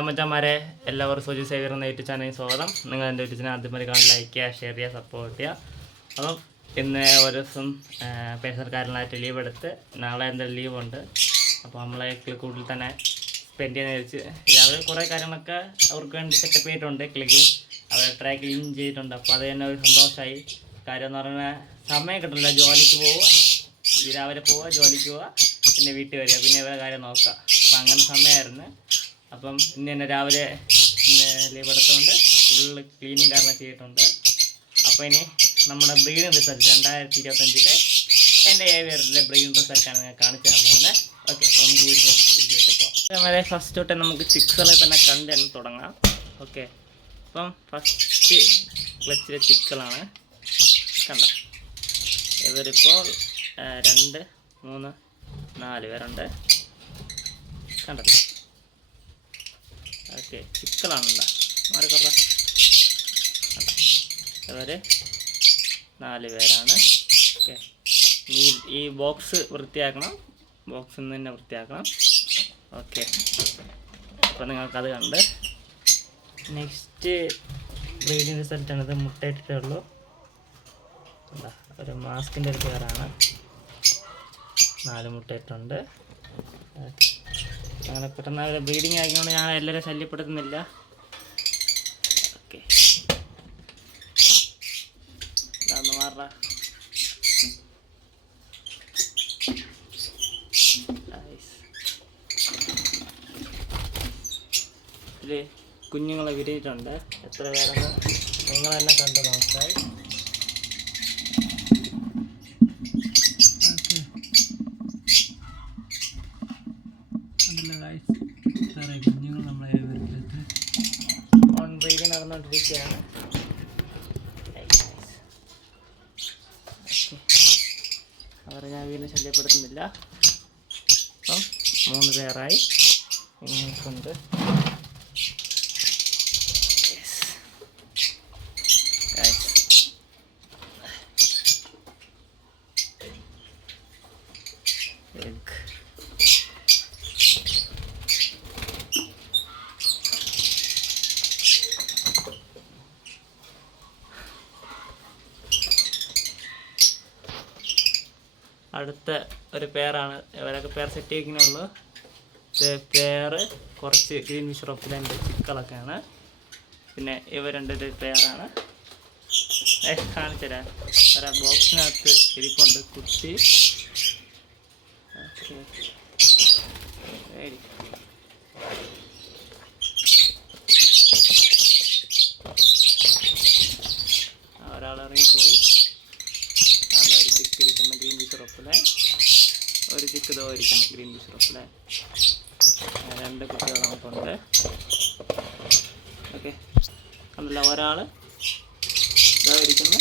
മച്ചന്മാരെ എല്ലാവർക്കും സോജി സേവിയർ എന്ന യൂട്യൂബ് ചാനലിൽ സ്വാഗതം. നിങ്ങൾ എന്റെ യൂട്യൂബ് ചാനൽ ആദ്യം കാണാൻ ലൈക്ക് ചെയ്യുക ഷെയർ ചെയ്യുക സപ്പോർട്ട് ചെയ്യുക. അപ്പം ഇന്ന് ഒരു ദിവസം പേഴ്സണൽക്കാരനായിട്ട് ലീവ് എടുത്ത് നാളെ എന്തായാലും ലീവ് ഉണ്ട്. അപ്പോൾ നമ്മളെ ക്ലിക്കൂട്ടിൽ തന്നെ സ്പെൻഡ് ചെയ്യാൻ വെച്ച് അവർ കുറേ കാര്യങ്ങളൊക്കെ അവർക്ക് വേണ്ടി സെറ്റപ്പ് ചെയ്തിട്ടുണ്ട്. ക്ലിക്ക് അവരെ ട്രാക്ക് ക്ലീൻ ചെയ്തിട്ടുണ്ട്. അപ്പോൾ അത് തന്നെ ഒരു സന്തോഷമായി കാര്യം എന്ന് പറഞ്ഞാൽ സമയം കിട്ടില്ല ജോലിക്ക് പോവുക രാവിലെ പോവുക ജോലിക്ക് പോവുക പിന്നെ വീട്ടിൽ വരിക. പിന്നെ ഇവരെ കാര്യം നോക്കുക. അപ്പം അങ്ങനെ സമയമായിരുന്നു. അപ്പം ഇന്ന് തന്നെ രാവിലെ ലീവ് എടുത്തുകൊണ്ട് ഫുള്ള് ക്ലീനിങ് കാരണം ചെയ്തിട്ടുണ്ട്. അപ്പോൾ ഇനി നമ്മുടെ ബ്രീഡിംഗ് റിസൾട്ട് രണ്ടായിരത്തി ഇരുപത്തഞ്ചിലെ എന്റെ ഏവിയറിലെ ബ്രീഡിംഗ് റിസൾട്ടാണ് ഞാൻ കാണിച്ചു തരാൻ പോകുന്നത്. ഓക്കെ നമുക്ക് വീട്ടിലേക്ക് പോകാം ഫസ്റ്റ് തൊട്ട് നമുക്ക് ചിക്സുകളെ തന്നെ കണ്ട് തന്നെ തുടങ്ങാം. ഓക്കെ അപ്പം ഫസ്റ്റ് ക്ലച്ചിലെ ചിക്കളാണ് കണ്ട? ഇവരിപ്പോൾ രണ്ട് മൂന്ന് നാല് പേരുണ്ട്. കണ്ടല്ലോ ഓക്കെ ചിക്കലാണല്ല മാറി ഇവർ നാല് പേരാണ്. ഓക്കെ. ഈ ഈ ബോക്സ് വൃത്തിയാക്കണം. ബോക്സിൽ നിന്ന് തന്നെ വൃത്തിയാക്കണം. ഓക്കെ. അപ്പോൾ നിങ്ങൾക്കത് കണ്ട്. നെക്സ്റ്റ് ബ്രീഡിങ് റിസൾട്ടാണ് ഇത് മുട്ടയിട്ടേ ഉള്ളൂ. ഒരു മാസ്കിന്റെ ഒരു പേരാണ് നാല് മുട്ടയിട്ടുണ്ട്. ഓക്കെ. അങ്ങനെ പെട്ടെന്ന് ബ്രീഡിങ് ആയിക്കൊണ്ട് ഞാൻ എല്ലാവരും ശല്യപ്പെടുത്തുന്നില്ല. ഓക്കെ. മാറാ കുഞ്ഞുങ്ങളെ വിരിയിട്ടുണ്ട്. എത്ര പേരെന്ന് നിങ്ങൾ തന്നെ കണ്ട് നോക്കായി നടന്നുകൊണ്ടിരിക്കുകയാണ് അവർ ഞാൻ വീണ്ടും ശല്യപ്പെടുത്തുന്നില്ല. അപ്പം മൂന്ന് പേരായി. ഇങ്ങനെ Guys. അടുത്ത ഒരു പേരാണ് ഇവരൊക്കെ പേർ സെറ്റ് ചെയ്യിക്കുന്നുള്ളൂ പേര് കുറച്ച് ഗ്രീൻ റോപ്പിലെ ചിക്കളൊക്കെയാണ്. പിന്നെ ഇവ രണ്ടൊരു പേരാണ് കാണിച്ചു തരാം ഒരു ബോക്സിനകത്ത് ഇരിപ്പുണ്ട് കുത്തി ഓക്കെ ശരി ഒരാൾ ഇറങ്ങിപ്പോയി അവിടെ ഒരു ചിക്ക് ഇരിക്കുന്ന ഗ്രീൻ ഒരു ചിക്ക് ദോ ഇരിക്കുന്ന ഗ്രീൻ പീസ് റോപ്പിലെ രണ്ട് കുട്ടികൾ നമുക്കുണ്ട്. ഓക്കെ. കണ്ടില്ല? ഒരാൾ ഇതോ ഇരിക്കുന്നു.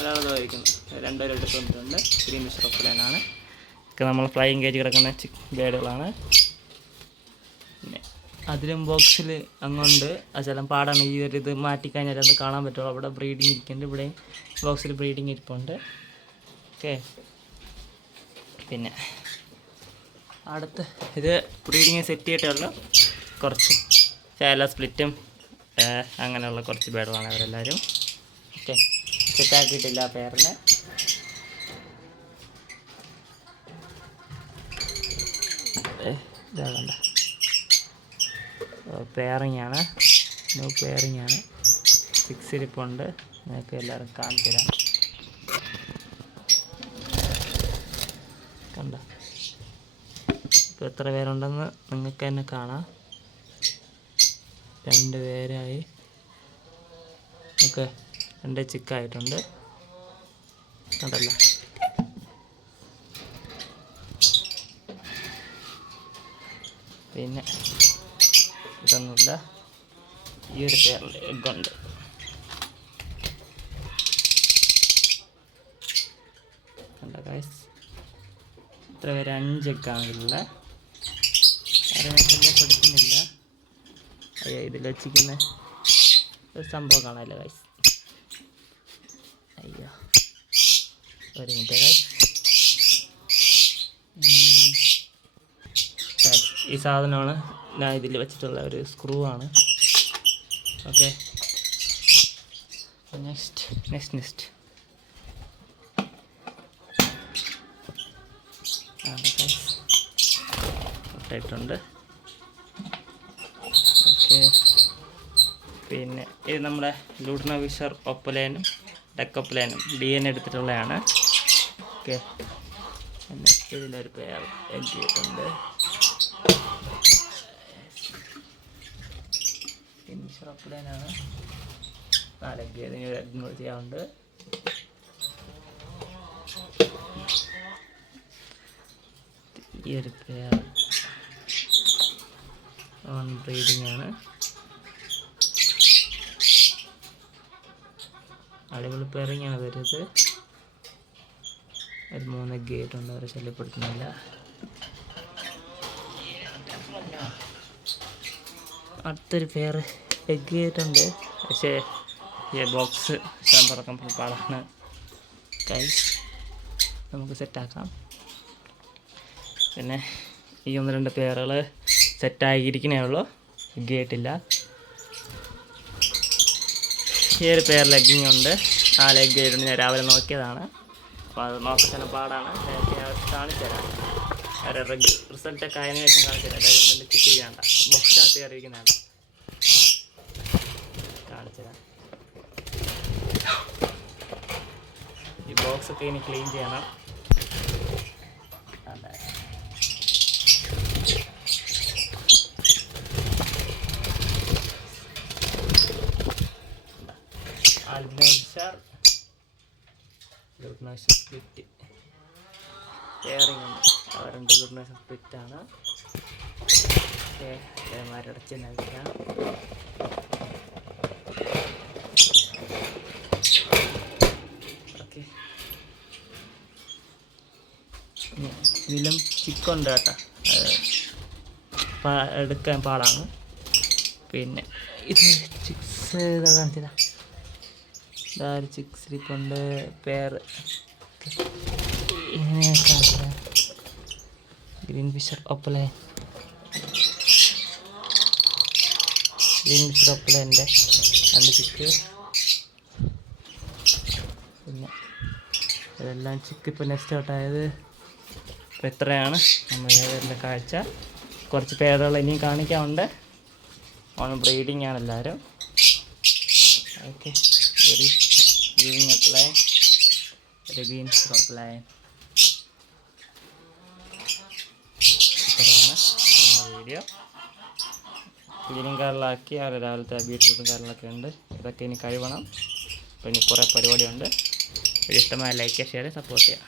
ഒരാൾ ഇതോ ഇരിക്കുന്നു. രണ്ടുപേരും എടുത്ത് വന്നിട്ടുണ്ട് ഗ്രീൻ പീസ് റോപ്പിലാണ് ഒക്കെ നമ്മൾ ഫ്ലൈയിങ് കേജ് കിടക്കുന്ന ചിക്ക് ബേഡുകളാണ് പിന്നെ അതിലും ബോക്സിൽ അങ്ങുണ്ട്. ചില പാടാണ് ഈ ഒരു ഇത് മാറ്റിക്കഴിഞ്ഞാൽ അത് കാണാൻ പറ്റുള്ളൂ. അവിടെ ബ്രീഡിങ് ഇരിക്കുന്നുണ്ട്. ഇവിടെയും ബോക്സിൽ ബ്രീഡിങ് ഇരിപ്പുണ്ട്. ഓക്കെ. പിന്നെ. അടുത്ത് ഇത് ബ്രീഡിങ് സെറ്റ് ചെയ്തിട്ടുള്ള കുറച്ച് ചേല സ്പ്ലിറ്റും അങ്ങനെയുള്ള കുറച്ച് ബേഡുകളാണ് അവരെല്ലാവരും. ഓക്കെ. സെറ്റാക്കിയിട്ടില്ല ആ പേരിന്. ഇതാ കണ്ട. പെയറിങ് ആണ്. ന്യൂ പെയറിങ് ആണ്. സിക്സ് ഇരിപ്പുണ്ട്. നിങ്ങൾക്ക് എല്ലാവരും കാണിച്ചു തരാം കണ്ട ഇപ്പോൾ എത്ര പേരുണ്ടെന്ന് നിങ്ങൾക്ക് തന്നെ കാണാം. രണ്ട് പേരായി. ഓക്കെ രണ്ട് ചിക്കായിട്ടുണ്ട്. കണ്ടല്ല. പിന്നെ ഇതൊന്നുമില്ല. ഈ ഒരു പേരിൽ എഗ്ഗുണ്ട്. കണ്ട ഗൈസ് ഇത്ര പേര് അഞ്ച് എഗ്ഗാണില്ല ആരും കൊടുക്കുന്നില്ല. അയ്യോ ഇതിൽ വെച്ചിരിക്കുന്ന ഒരു സംഭവം കാണാമല്ലോ ഗൈസ് അയ്യോ ഒരു മിനിറ്റ് ഗൈസ് ഈ സാധനമാണ് ഞാൻ ഇതിൽ വെച്ചിട്ടുള്ള ഒരു സ്ക്രൂ ആണ്. ഓക്കെ നെക്സ്റ്റ് നെക്സ്റ്റ് നെക്സ്റ്റ് ഇട്ടുണ്ട് ഓക്കെ. പിന്നെ ഇത് നമ്മുടെ ലൂഡ്ന വിഷർ ഒപ്പലേനും ഡെക്കൊപ്പലേനും ഡി എൻ എടുത്തിട്ടുള്ളതാണ്. ഓക്കെ. ഇതിലൊരു പേർ എഴുതിയിട്ടുണ്ട് ഫിനിഷർ ഒപ്പലേനാണ് നാലഞ്ച് ഇതിന് ഇഗ്നോർ ചെയ്യാറുണ്ട് ഈ ഒരു പേർ ഓൺ ബ്രീഡിംഗ് ആണ്. അടിപൊളി പെയറിംഗ് ആണ് വരുന്നത് ഒരു മൂന്ന് ഗേറ്റ് ഉണ്ട് അവരെ ശല്യപ്പെടുത്തുന്നില്ല. അടുത്തൊരു പേർ എഗ് ഗേറ്റ് ഉണ്ട്. പക്ഷേ ഈ ബോക്സ് തുറക്കാൻ പാടാണ് കൈ നമുക്ക് സെറ്റാക്കാം പിന്നെ ഈ ഒന്ന് രണ്ട് പേരുകൾ സെറ്റാക്കിയിരിക്കണേ ഉള്ളൂ. ഗേറ്റില്ല. ഈ ഒരു പേർ ലെഗിങ് ഉണ്ട്. ആ ലെഗ് ഗേറ്റുണ്ട് ഞാൻ രാവിലെ നോക്കിയതാണ്. അപ്പോൾ അത് നോക്കാൻ പാടാണ്. നേരത്തെ ഞാൻ കാണിച്ചു തരാം ഒരു റിസൾട്ടൊക്കെ അതിന് ശേഷം കാണിച്ചു തരാം അതായത് കിറ്റ് ചെയ്യണ്ട. ബോക്സിനകത്ത് അറിയിക്കുന്നതാണ് കാണിച്ചു തരാം ഈ ബോക്സൊക്കെ ഇനി ക്ലീൻ ചെയ്യണം അതെ ആൽബിനോഷർ ലുഡ്നോഷർ സ്പ്ലിറ്റ് എയറിംഗ് ഉണ്ട് അവ രണ്ട് ലുഡ്നോഷർ സ്പ്ലിറ്റ് ആണ് മരടച്ച് നൽകാം ഓക്കെ ഇതിലും ചിക്കുണ്ട് കേട്ടോ. എടുക്കാൻ പാടാണ്. പിന്നെ ഇത് ചിക്സ് കാണിച്ചതാ? ഒരു ചിക്സ് ഇരിപ്പുണ്ട്. പേർ ഇങ്ങനെ കാണിച്ചതാ ഗ്രീൻ ഫിഷർ ഒപ്പലേ ഗ്രീൻ ഫിഷർ ഒപ്പലേന്റെ രണ്ട് ചിക്ക്. പിന്നെ ഇതെല്ലാം ചിക്ക് ഇപ്പോൾ നെക്സ്റ്റ് ഔട്ടായത് അപ്പോൾ ഇത്രയാണ്. നമ്മുടെ കാഴ്ച. കുറച്ച് പേരുകൾ ഇനിയും കാണിക്കാനുണ്ട്. ഓൺ ബ്രീഡിംഗ് ആണ് എല്ലാവരും. ഓക്കെ. വെരി ഗ്രീൻ അപ്ലൈ ഗ്രീൻ അപ്ലൈ ഇത്രയാണ് വീഡിയോ ക്ലീനിങ് കാറിലാക്കി അവർ രാവിലത്തെ ബീട്രൂട്ടും കാര്യങ്ങളൊക്കെ ഉണ്ട്. ഇതൊക്കെ ഇനി കഴിവണം. അപ്പോൾ ഇനി കുറേ പരിപാടിയുണ്ട്. ഇഷ്ടമായ ലൈക്ക് ഷെയർ സപ്പോർട്ട് ചെയ്യാം.